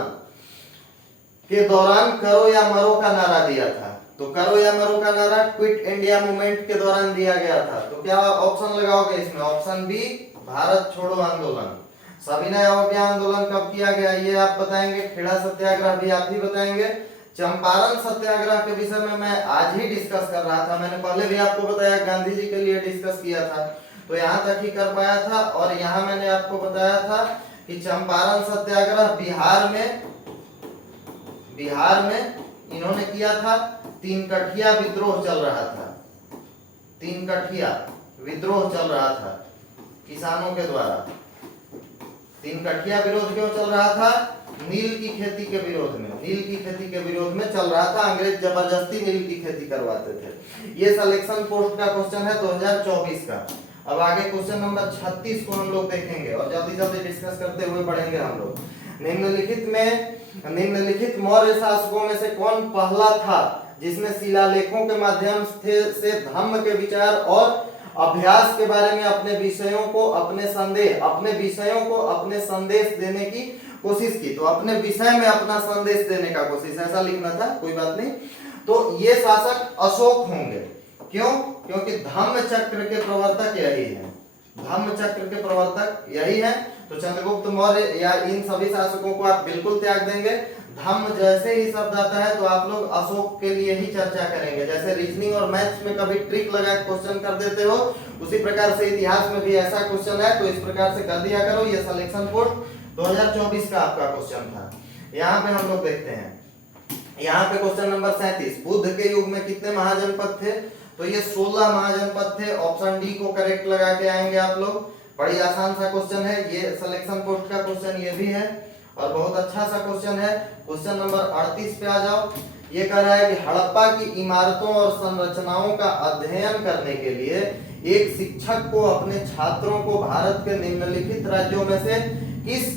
के दौरान करो या मरो का नारा दिया था? तो करो या मरो का नारा क्विट इंडिया मूवमेंट के दौरान दिया गया था। तो क्या ऑप्शन लगाओगे इसमें? ऑप्शन बी भारत छोड़ो आंदोलन। सविनय अवज्ञा आंदोलन कब किया गया ये आप बताएंगे। खेड़ा सत्याग्रह भी आप ही बताएंगे। चंपारण सत्याग्रह के विषय में मैं आज ही डिस्कस कर रहा था, मैंने पहले भी आपको बताया गांधी जी के लिए डिस्कस किया था, तो यहाँ तक ही कर पाया था। और यहाँ मैंने आपको बताया था कि चंपारण सत्याग्रह बिहार में इन्होंने किया था। तीन कठिया विद्रोह चल रहा था, तीन कठिया विद्रोह चल रहा था किसानों के द्वारा। तीन कठिया विरोध क्यों चल रहा था? नील की खेती के विरोध में, नील की खेती के विरोध में चल रहा था। अंग्रेज जबरदस्ती नील की खेती करवाते थे। ये सिलेक्शन पोस्ट का क्वेश्चन है 2024 का। अब आगे क्वेश्चन नंबर 36 को हम लोग देखेंगे और जल्दी जल्दी डिस्कस करते हुए बढ़ेंगे हम लोग। निम्नलिखित मौर्य शासकों में से कौन पहला था जिसने शिलालेखों के माध्यम से धम्म के विचार और अभ्यास के बारे में अपने विषयों को अपने संदेश देने की कोशिश की? तो अपने विषय में अपना संदेश देने का कोशिश, ऐसा लिखना था, कोई बात नहीं। तो ये शासक अशोक होंगे। क्यों? क्योंकि धम्म चक्र के प्रवर्तक यही है, धम्म चक्र के प्रवर्तक यही है। तो चंद्रगुप्त मौर्य या इन सभी शासकों को आप बिल्कुल त्याग देंगे। धम्म जैसे ही शब्द आता है तो आप लोग अशोक के लिए ही चर्चा करेंगे। जैसे रीजनिंग और मैथ्स में कभी ट्रिक लगा क्वेश्चन कर देते हो, उसी प्रकार से इतिहास में भी ऐसा क्वेश्चन है, तो इस प्रकार से कर दिया करो। ये सिलेक्शन पोस्ट 2024 का आपका क्वेश्चन था। यहाँ पे हम लोग देखते हैं, यहाँ पे क्वेश्चन नंबर 37, बुद्ध के युग में कितने महाजनपद थे? तो ये 16 महाजनपद थे। ऑप्शन डी को करेक्ट लगा के आएंगे आप लोग। बड़ी आसान सा क्वेश्चन है ये, सिलेक्शन पोस्ट का क्वेश्चन ये भी है और बहुत अच्छा सा क्वेश्चन है। क्वेश्चन नंबर 38 पे आ जाओ। ये कह रहा है कि हड़प्पा की इमारतों और संरचनाओं का अध्ययन करने के लिए एक शिक्षक को अपने छात्रों को भारत के निम्नलिखित राज्यों में से किस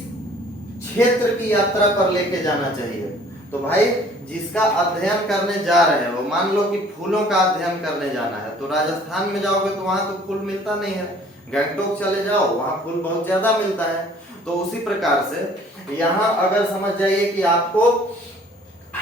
क्षेत्र की यात्रा पर लेके जाना चाहिए? तो भाई जिसका अध्ययन करने जा रहे हैं वो, मान लो कि फूलों का अध्ययन करने जाना है, तो राजस्थान में जाओगे तो वहां तो फूल मिलता नहीं है। गंगटोक चले जाओ, वहां फूल बहुत ज्यादा मिलता है। तो उसी प्रकार से यहाँ अगर समझ जाइए कि आपको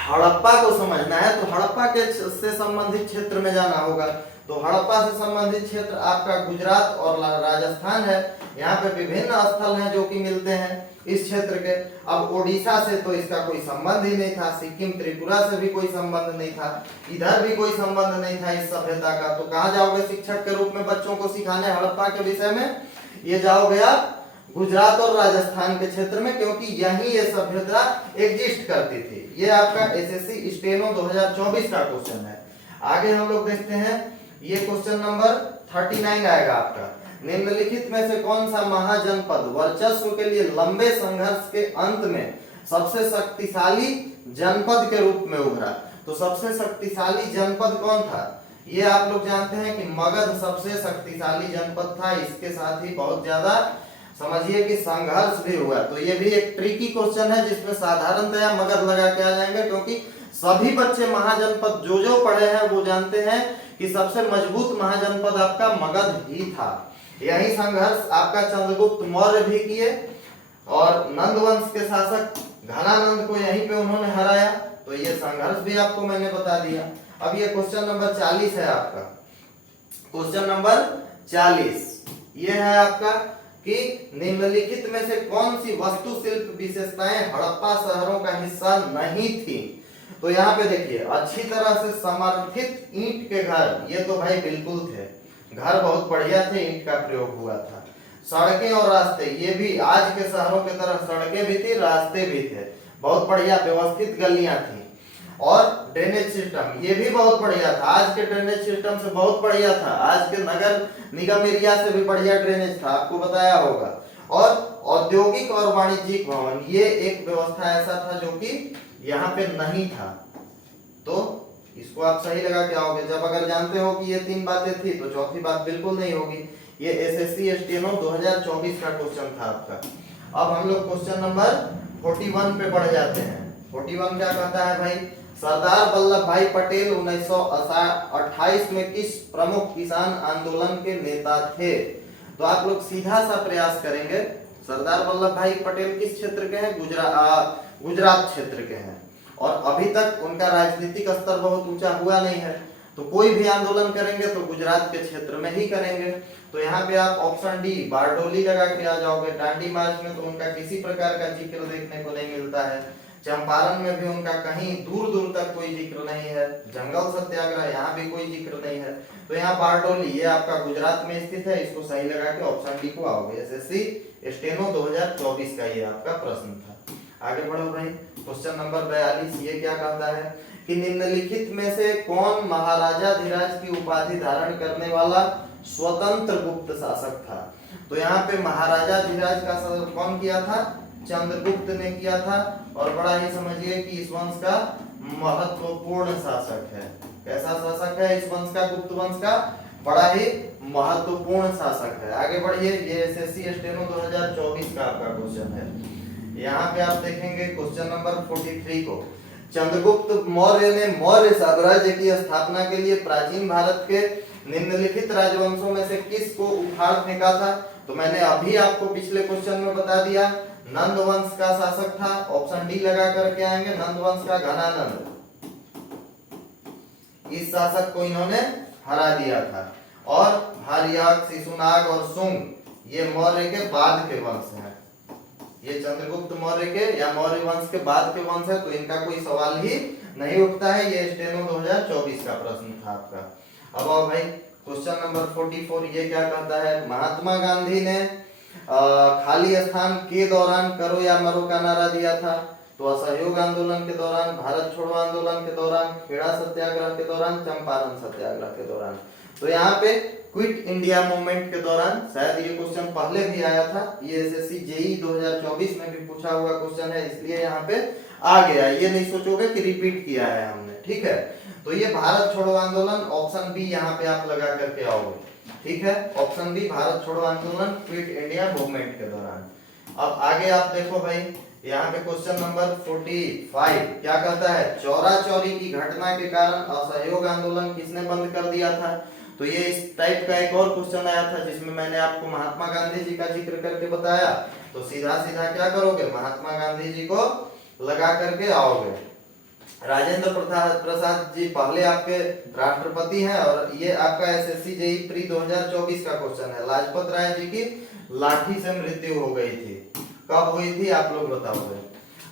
हड़प्पा को समझना है तो हड़प्पा के से संबंधित क्षेत्र में जाना होगा। तो हड़प्पा से संबंधित क्षेत्र आपका गुजरात और राजस्थान है। यहाँ पे विभिन्न स्थल हैं जो कि मिलते हैं इस क्षेत्र के। अब ओडिशा से तो इसका कोई संबंध ही नहीं था, सिक्किम त्रिपुरा से भी कोई संबंध नहीं था, इधर भी कोई संबंध नहीं था इस सभ्यता का। तो कहाँ जाओगे शिक्षक के रूप में बच्चों को सिखाने हड़प्पा के विषय में? ये जाओगे आप गुजरात और राजस्थान के क्षेत्र में, क्योंकि यही ये सभ्यता एग्जिस्ट करती थी। ये आपका एसएससी स्टेनो 2024 का क्वेश्चन है। आगे हम लोग देखते हैं, ये क्वेश्चन नंबर 39 आएगा आपका। निम्नलिखित में से कौन सा महाजनपद वर्चस्व के लिए लंबे संघर्ष के अंत में सबसे शक्तिशाली जनपद के रूप में उभरा? तो सबसे शक्तिशाली जनपद कौन था? ये आप लोग जानते हैं कि मगध सबसे शक्तिशाली जनपद था। इसके साथ ही बहुत ज्यादा समझिए कि संघर्ष भी हुआ। तो ये भी एक ट्रिकी क्वेश्चन है जिसमें साधारणतया मगध लगा के आ जाएंगे, क्योंकि सभी बच्चे महाजनपद जो पढ़े हैं वो जानते हैं कि सबसे मजबूत महाजनपद आपका मगध ही था। यही संघर्ष आपका चंद्रगुप्त मौर्य भी किए और नंद वंश के शासक घनानंद को यहीं पे उन्होंने हराया। तो ये संघर्ष भी आपको मैंने बता दिया। अब ये क्वेश्चन नंबर 40 है आपका। क्वेश्चन नंबर 40 ये है आपका कि निम्नलिखित में से कौन सी वास्तुशिल्प विशेषताएं हड़प्पा शहरों का हिस्सा नहीं थी? तो यहाँ पे देखिए, अच्छी तरह से समर्थित ईंट के घर, ये तो भाई बिल्कुल थे, घर बहुत बढ़िया थे, ईंट का प्रयोग हुआ था। सड़कें और रास्ते, ये भी आज के शहरों की तरह सड़कें भी थी, रास्ते भी थे, बहुत बढ़िया व्यवस्थित गलियां थी। और ड्रेनेज सिस्टम ये भी बहुत बढ़िया था, आज के ड्रेनेज सिस्टम से बहुत बढ़िया था, आज के नगर निगम एरिया से भी बढ़िया ड्रेनेज था, आपको बताया होगा। और औद्योगिक और वाणिज्यिक भवन, ये एक व्यवस्था ऐसा था जो कि यहाँ पे नहीं था। तो इसको आप सही लगा के आओगे। जब अगर जानते हो कि ये तीन बातें थी तो चौथी बात बिल्कुल नहीं होगी। ये एसएससी स्टेनो 2024 का क्वेश्चन था आपका। अब हम लोग क्वेश्चन नंबर 41 पे बढ़ जाते हैं। 41 क्या कहता है भाई? सरदार वल्लभ भाई पटेल 1928 में किस प्रमुख किसान आंदोलन के नेता थे? तो आप लोग सीधा सा प्रयास करेंगे। सरदार वल्लभ भाई पटेल किस क्षेत्र के हैं? गुजरात क्षेत्र के हैं। और अभी तक उनका राजनीतिक स्तर बहुत ऊंचा हुआ नहीं है। तो कोई भी आंदोलन करेंगे तो गुजरात के क्षेत्र में ही करेंगे। तो यहाँ पे आप ऑप्शन डी बारडोली लगा के आ जाओगे। दांडी मार्च में तो उनका किसी प्रकार का जिक्र देखने को नहीं मिलता है। चंपारण में भी उनका कहीं दूर दूर तक कोई जिक्र नहीं है। जंगल सत्याग्रह यहाँ भी कोई जिक्र नहीं है। तो यहाँ बारडोली ये आपका गुजरात में स्थित है, इसको सही लगा के ऑप्शन डी को आओगे। एसएससी स्टेनो 2024 का ये आपका प्रश्न था। आगे बढ़ो भाई, क्वेश्चन नंबर 42 ये क्या कहता है कि निम्नलिखित में से कौन महाराजाधिराज की उपाधि धारण करने वाला स्वतंत्र गुप्त शासक था। तो यहाँ पे महाराजाधिराज का शासन कौन किया था, चंद्रगुप्त ने किया था। और बड़ा ही समझिए कि इस वंश का महत्वपूर्ण शासक है। कैसा शासक है इस वंश का, गुप्त वंश का बड़ा ही महत्वपूर्ण शासक है। आगे बढ़िए, ये एसएससी स्टेनो 2024 का आपका क्वेश्चन है। यहाँ पे आप देखेंगे क्वेश्चन नंबर 43 को, चंद्रगुप्त मौर्य ने मौर्य साम्राज्य की स्थापना के लिए प्राचीन भारत के निम्नलिखित राजवंशों में से किस को उखाड़ फेंका था। तो मैंने अभी आपको पिछले क्वेश्चन में बता दिया, नंद वंश का शासक था। ऑप्शन डी लगा करके आएंगे, नंद वंश का घनानंद। इस शासक को इन्होंने हरा दिया था। और हर्यक, शिशुनाग और शुंग ये मौर्य के बाद के वंश हैं। ये चंद्रगुप्त मौर्य के या मौर्य वंश के बाद के वंश है, तो इनका कोई सवाल ही नहीं उठता है। ये स्टेनो 2024 का प्रश्न था आपका। अब आओ भाई, क्वेश्चन नंबर 44 ये क्या कहता है, महात्मा गांधी ने खाली स्थान के दौरान करो या मरो का नारा दिया था। तो असहयोग आंदोलन के दौरान, भारत छोड़ो आंदोलन के दौरान, खेड़ा सत्याग्रह के दौरान, चंपारण सत्याग्रह के दौरान। तो यहाँ पे क्विट इंडिया मूवमेंट के दौरान, शायद ये क्वेश्चन पहले भी आया था, ये एसएससी जेई 2024 में भी पूछा हुआ क्वेश्चन है, इसलिए यहाँ पे आ गया। ये नहीं सोचोगे कि रिपीट किया है हमने, ठीक है। तो ये भारत छोड़ो आंदोलन, ऑप्शन बी यहाँ पे आप लगा करके आओगे, ठीक है। ऑप्शन बी भारत छोड़ो आंदोलन क्विट इंडिया मूवमेंट के दौरान। अब आगे आप देखो भाई, यहाँ पे क्वेश्चन नंबर 45 क्या कहता है, चौरा चौरी की घटना के कारण असहयोग आंदोलन किसने बंद कर दिया था। तो ये इस टाइप का एक और क्वेश्चन आया था जिसमें मैंने आपको महात्मा गांधी जी का जिक्र करके बताया। तो सीधा सीधा क्या करोगे, महात्मा गांधी जी को लगा करके आओगे। राजेंद्र प्रसाद जी पहले आपके राष्ट्रपति हैं और ये आपका एसएससी जेई प्री 2024 का क्वेश्चन है। लाजपत राय जी की लाठी से मृत्यु हो गई थी, कब हुई थी आप लोग बताओगे।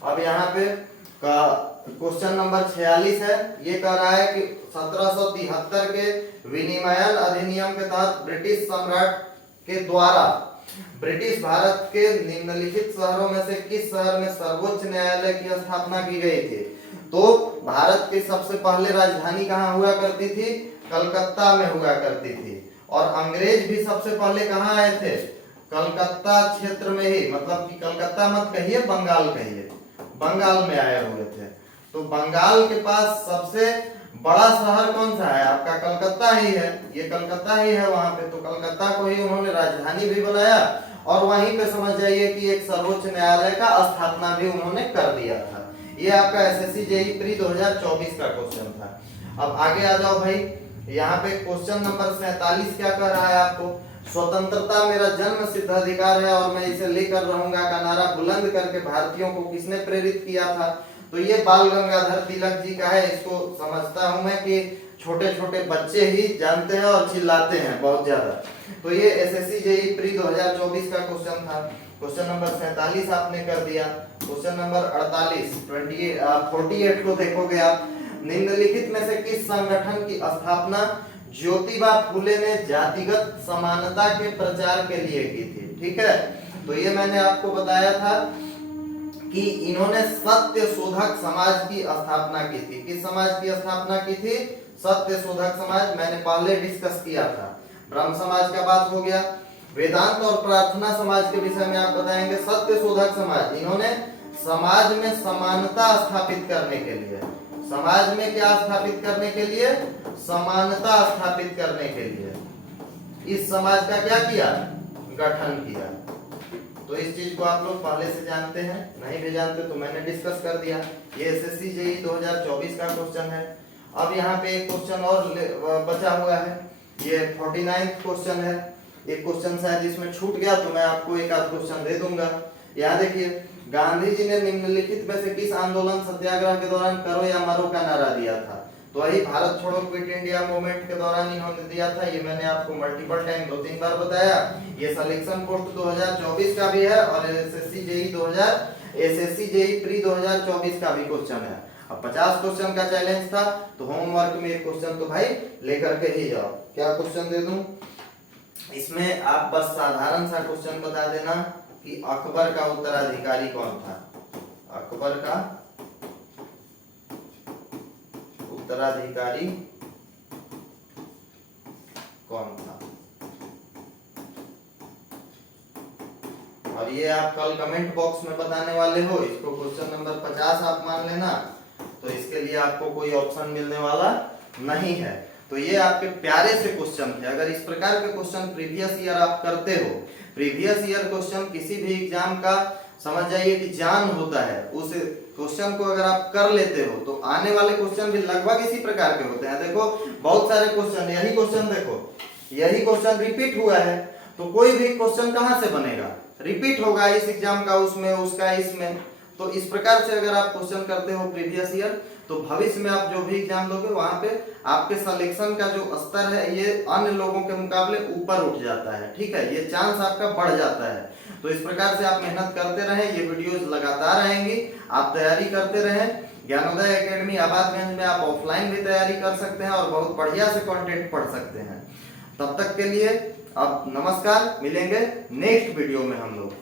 अब यहाँ पे क्वेश्चन नंबर 46 है, ये कह रहा है कि 1773 के विनिमयन अधिनियम के तहत ब्रिटिश सम्राट के द्वारा ब्रिटिश भारत के निम्नलिखित शहरों में से किस शहर में सर्वोच्च न्यायालय की स्थापना की गई थी। तो भारत की सबसे पहले राजधानी कहाँ हुआ करती थी, कलकत्ता में हुआ करती थी। और अंग्रेज भी सबसे पहले कहाँ आए थे, कलकत्ता क्षेत्र में ही, मतलब कि कलकत्ता मत कहिए, बंगाल कहिए, बंगाल में आए हुए थे। तो बंगाल के पास सबसे बड़ा शहर कौन सा है आपका, कलकत्ता ही है। ये कलकत्ता ही है वहां पे, तो कलकत्ता को ही उन्होंने राजधानी भी बनाया और वहीं पे समझ जाइए कि एक सर्वोच्च न्यायालय का स्थापना भी उन्होंने कर दिया था। ये आपका एसएससी जेई प्री 2024 का क्वेश्चन था। अब आगे आ जाओ भाई, यहाँ पे क्वेश्चन नंबर 47 क्या कह रहा है आपको, स्वतंत्रता मेरा जन्म सिद्ध अधिकार है और मैं इसे लेकर रहूंगा का नारा बुलंद करके भारतीयों को किसने प्रेरित किया था। तो ये बाल गंगाधर तिलक जी का है। इसको समझता हूं मैं कि छोटे छोटे बच्चे ही जानते हैं और चिल्लाते हैं बहुत ज्यादा। तो ये एसएससी जेई प्री 2024 का क्वेश्चन था। क्वेश्चन नंबर 47 आपने कर दिया। क्वेश्चन नंबर 48 को देखोगे आप, निम्नलिखित में से किस संगठन की स्थापना ज्योतिबा फुले ने जातिगत समानता के प्रचार के लिए की थी, ठीक है। तो ये मैंने आपको बताया था कि इन्होंने सत्य शोधक समाज की स्थापना की थी। किस समाज की स्थापना की थी, सत्य शोधक समाज, मैंने पहले डिस्कस किया था। ब्रह्म समाज का बात हो गया। वेदांत और प्रार्थना समाज के विषय में आप बताएंगे। सत्य शोधक समाज, इन्होंने समाज में समानता स्थापित करने के लिए, समाज में क्या स्थापित करने के लिए, समानता स्थापित करने के लिए इस समाज का क्या किया, गठन किया। तो इस चीज को आप लोग पहले से जानते हैं, नहीं भी जानते तो मैंने डिस्कस कर दिया। ये एसएससी जेई 2024 का क्वेश्चन है। अब यहाँ पे एक क्वेश्चन और बचा हुआ है, ये 49 क्वेश्चन है। एक क्वेश्चन शायद इसमें छूट गया तो मैं आपको एक आध क्वेश्चन दे दूंगा। यहाँ देखिए, गांधी जी ने निम्नलिखित में से किस आंदोलन सत्याग्रह के दौरान करो या मरो का नारा दिया था? तो वही भारत छोड़ो क्विट इंडिया मूवमेंट के दौरान इन्होंने दिया था। ये मैंने आपको मल्टीपल टाइम 2-3 बार बताया। ये सिलेक्शन पोस्ट 2024 का भी है और एसएससी जेई प्री 2024 का भी क्वेश्चन है। अब 50 क्वेश्चन का चैलेंज था, तो होमवर्क में एक क्वेश्चन तो भाई लेकर के ही जाओ। क्या क्वेश्चन दे दूं इसमें? आप बस साधारण सा क्वेश्चन बता देना कि अकबर का उत्तराधिकारी कौन था। अकबर का उत्तराधिकारी कौन था? और ये आप कल कमेंट बॉक्स में बताने वाले हो। इसको क्वेश्चन नंबर 50 आप मान लेना, तो इसके लिए आपको कोई ऑप्शन मिलने वाला नहीं है। तो ये आपके प्यारे से क्वेश्चन थे। अगर इस प्रकार के क्वेश्चन प्रीवियस ईयर आप करते हो, प्रीवियस ईयर क्वेश्चन किसी भी एग्जाम का समझ जाइए कि जान होता है, उस क्वेश्चन को अगर आप कर लेते हो तो आने वाले क्वेश्चन भी लगभग इसी प्रकार के होते हैं। देखो बहुत सारे क्वेश्चन, यही क्वेश्चन देखो, यही क्वेश्चन रिपीट हुआ है, तो कोई भी क्वेश्चन कहां से बनेगा? रिपीट होगा इस एग्जाम का उसमें, उसका इसमें। तो इस प्रकार से अगर आप क्वेश्चन करते हो प्रीवियस ईयर, तो भविष्य में आप जो भी एग्जाम दोगे वहां पे आपके सिलेक्शन का जो स्तर है ये अन्य लोगों के मुकाबले ऊपर उठ जाता है। ठीक है, ये चांस आपका बढ़ जाता है। तो इस प्रकार से आप मेहनत करते रहें, ये वीडियोस लगातार आएंगी, आप तैयारी करते रहें। ज्ञानोदय एकेडमी आबादगंज में आप ऑफलाइन भी तैयारी कर सकते हैं और बहुत बढ़िया से कंटेंट पढ़ सकते हैं। तब तक के लिए अब नमस्कार, मिलेंगे नेक्स्ट वीडियो में हम लोग।